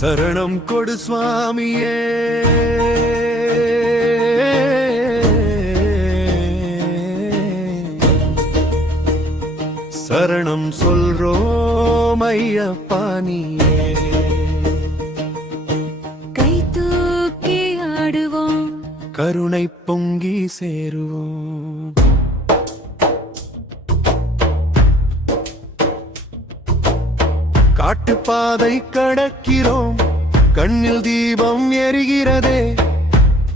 சரணம் கொடு சுவாமியே. சரணம் சொல்றோம் ஐயப்பா நீயே. கை தூக்கி ஆடுவோம். கருணை பொங்கி சேருவோம். காட்டுப்பாதை கடக்கிறோம். கண்ணில் தீபம் எரிகிறதே.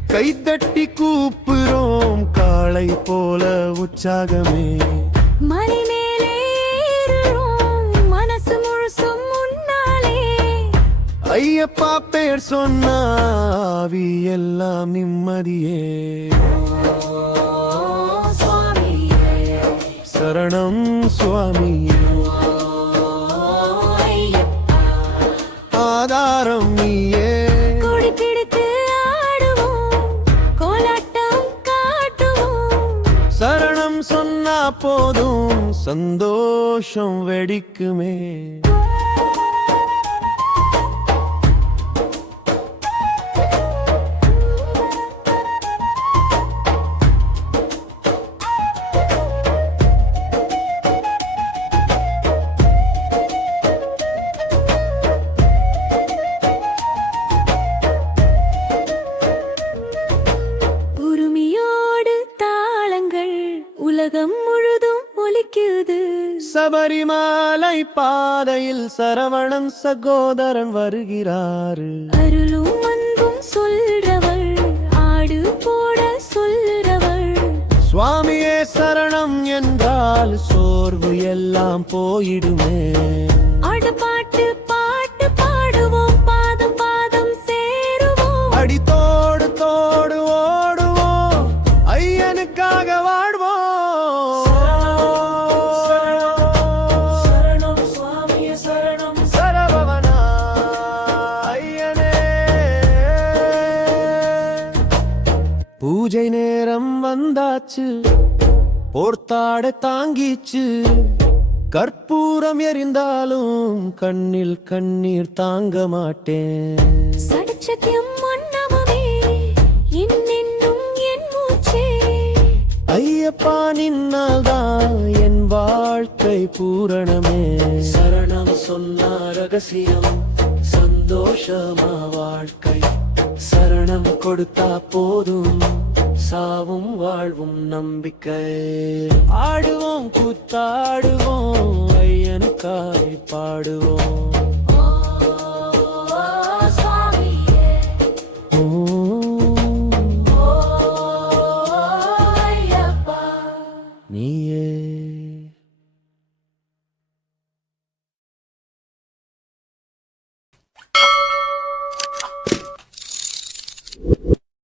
கைத்தட்டி கூப்புறோம். காளை போல உற்சாகமே. மலை மேலே மனசு முழுசும் முன்னாலே. ஐயப்பா பேர் சொன்னாவி எல்லாம் நிம்மதியே. சரணம் சுவாமியே. ஆதாரம் நீயே. கொடி பிடித்து ஆடுவோம் கோலாட்டம் காட்டுவோம். சரணம் சொன்னா போதும் சந்தோஷம் வெடிக்குமே. உலகம் முழுதும் ஒலிக்குது. சபரிமலை பாதையில் சரவணன் சகோதரன் வருகிறாரு. அருளும் அன்பும் சொல்றவள் ஆடு போட சொல்றவள். சுவாமியே சரணம் என்றால் சோர்வு எல்லாம் போயிடுமே. ஆட பாட்டு பாட்டு பாடுவோம் பாதம் பாதம் சேருவோம். அடி பூஜை நேரம் வந்தாச்சு. போர்த்தாட தாங்கிச்சு. கற்பூரம் எரிந்தாலும் கண்ணில் கண்ணீர் தாங்க மாட்டேன். சடச்சத்தியம் ஐயப்பா நின்னால்தான் என் வாழ்க்கை பூரணமே. சரணம் சொன்ன ரகசியம் சந்தோஷமா வாழ்க்கை. சரணம் கொடுத்தா போதும். சாவும் வாழ்வும் நம்பிக்கை. ஆடுவோம் கூத்தாடுவோம் ஐயனுக்காய் பாடுவோம். நீ